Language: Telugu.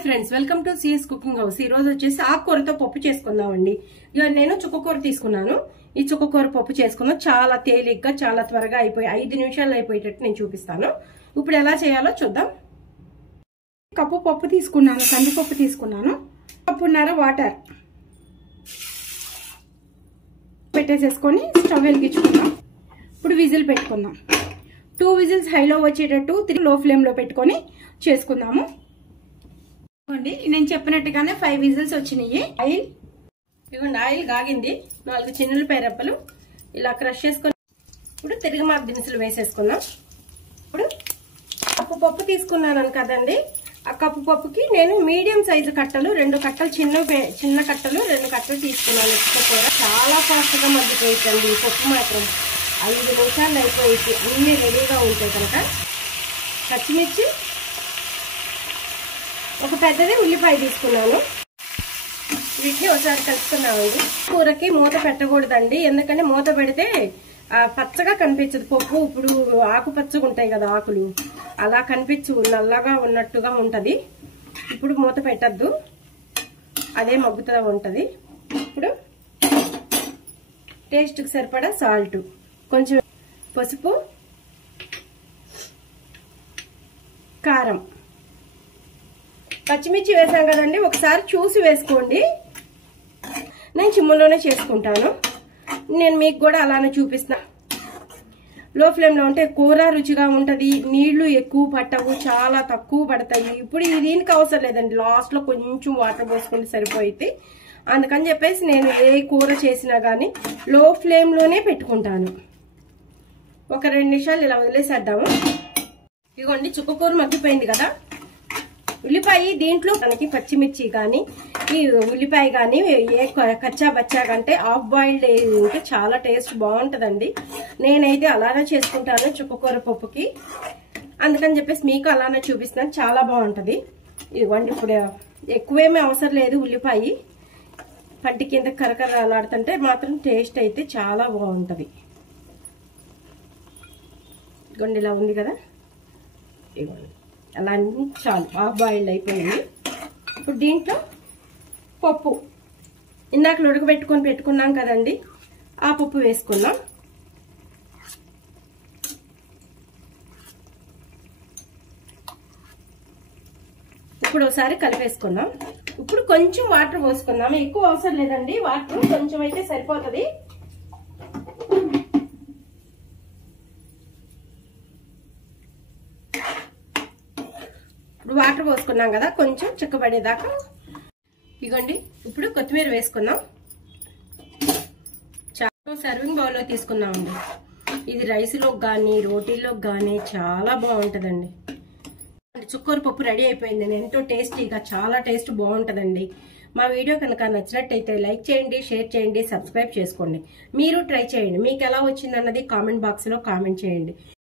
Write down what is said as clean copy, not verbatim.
Hi friends, welcome to CS cooking house. ఈ రోజు వచ్చేసి ఆకుకూరతో పప్పు చేసుకుందామండి. ఇక నేను చుక్కకూర తీసుకున్నాను. ఈ చుక్కకూర పప్పు చేసుకున్నాం. చాలా తేలిగ్గా, చాలా త్వరగా అయిపోయి 5 నిమిషాల్లో అయిపోయేటట్టు నేను చూపిస్తాను. ఇప్పుడు ఎలా చేయాలో చూద్దాం. కప్పు పప్పు తీసుకున్నాను, కందిపప్పు తీసుకున్నాను. కప్పున్నర వాటర్ పెట్టేసేసుకొని స్టవ్ వెలిగించుకుందాం. ఇప్పుడు విజిల్ పెట్టుకుందాం. 2 విజిల్స్ హైలో వచ్చేటట్టు 3 లో ఫ్లేమ్ లో పెట్టుకొని చేసుకుందాము. నేను చెప్పినట్టుగానే 5 విజిల్స్ వచ్చినాయి. ఆయిల్ కాగింది. 4 చిన్నులపాయ రెప్పలు ఇలా క్రష్ చేసుకొని ఇప్పుడు తిరగమాత దినుసులు వేసేసుకుందాం. ఇప్పుడు కప్పు పప్పు తీసుకున్నాను కదండి. ఆ కప్పు పప్పుకి నేను మీడియం సైజు కట్టలు 2 కట్టలు, చిన్న కట్టలు 2 కట్టలు తీసుకున్నాను. కూర చాలా ఫాస్ట్ గా మగ్గిపోయిందండి. పప్పు మాత్రం 5 నిమిషాలు అయిపోయి అన్ని రెడీగా ఉంటాయి కనుక. పచ్చిమిర్చి, ఒక పెద్దది ఉల్లిపాయ తీసుకున్నాను. వీటిని ఒకసారి కలుపుకున్నామండి. కూరకి మూత పెట్టకూడదండి, ఎందుకంటే మూత పెడితే పచ్చగా కనిపించదు పప్పు. ఇప్పుడు ఆకుపచ్చగా ఉంటాయి కదా ఆకులు, అలా కనిపించు, నల్లగా ఉన్నట్టుగా ఉంటది. ఇప్పుడు మూత పెట్టద్దు, అదే మగ్గుతూ ఉంటది. ఇప్పుడు టేస్ట్కి సరిపడా సాల్ట్, కొంచెం పసుపు, కారం, పచ్చిమిర్చి వేసాం కదండి, ఒకసారి చూసి వేసుకోండి. నేను చిమ్ములోనే చేసుకుంటాను. నేను మీకు కూడా అలానే చూపిస్తున్నా. లో ఫ్లేమ్లో ఉంటే కూర రుచిగా ఉంటుంది. నీళ్లు ఎక్కువ పట్టవు, చాలా తక్కువ పడతాయి. ఇప్పుడు దీనికి అవసరం లేదండి, లాస్ట్లో కొంచెం వాటర్ పోసుకుంటే సరిపోయింది. అందుకని చెప్పేసి నేను ఏ కూర చేసినా కానీ లో ఫ్లేమ్లోనే పెట్టుకుంటాను. ఒక 2 నిమిషాలు ఇలా వదిలేసేద్దాము. ఇదిగోండి, చుక్కకూర మగ్గిపోయింది కదా. ఉల్లిపాయ దీంట్లో మనకి పచ్చిమిర్చి కానీ ఈ ఉల్లిపాయ కానీ ఏ కచ్చా బచ్చా కంటే హాఫ్ బాయిల్డ్ ఉంటే చాలా టేస్ట్ బాగుంటుందండి. నేనైతే అలానే చేసుకుంటాను చుక్కకూర పప్పుకి. అందుకని చెప్పేసి మీకు అలానే చూపిస్తున్నాను, చాలా బాగుంటుంది. ఇదిగోండి, ఇప్పుడు ఎక్కువేమీ అవసరం లేదు. ఉల్లిపాయ పంటి కింద కరకరలాడుతుంటే మాత్రం టేస్ట్ అయితే చాలా బాగుంటుంది. ఇదిగోండి, ఇలా ఉంది కదా. ఇదిగోండి, అలా చాలు, హాఫ్ బాయిల్డ్ అయిపోయింది. ఇప్పుడు దీంట్లో పప్పు ఇందాక ఉడకబెట్టుకొని పెట్టుకున్నాం కదండి, ఆ పప్పు వేసుకున్నాం. ఇప్పుడు ఒకసారి కలిపేసుకున్నాం. ఇప్పుడు కొంచెం వాటర్ పోసుకుందాం. ఎక్కువ అవసరం లేదండి, వాటర్ కొంచెం అయితే సరిపోతుంది. ఇప్పుడు వాటర్ పోసుకున్నాం కదా, కొంచెం చిక్కబడేదాకా. ఇగోండి, ఇప్పుడు కొత్తిమీర వేసుకున్నాం. చాలా సర్వింగ్ బౌల్లో తీసుకున్నామండి. ఇది రైస్లోకి కానీ రోటీలోకి కానీ చాలా బాగుంటుందండి. చుక్కకూర పప్పు రెడీ అయిపోయింది. ఎంతో టేస్టీగా, చాలా టేస్ట్ బాగుంటుందండి. మా వీడియో కనుక నచ్చినట్టయితే లైక్ చేయండి, షేర్ చేయండి, సబ్స్క్రైబ్ చేసుకోండి. మీరు ట్రై చేయండి. మీకు ఎలా వచ్చిందన్నది కామెంట్ బాక్స్లో కామెంట్ చేయండి.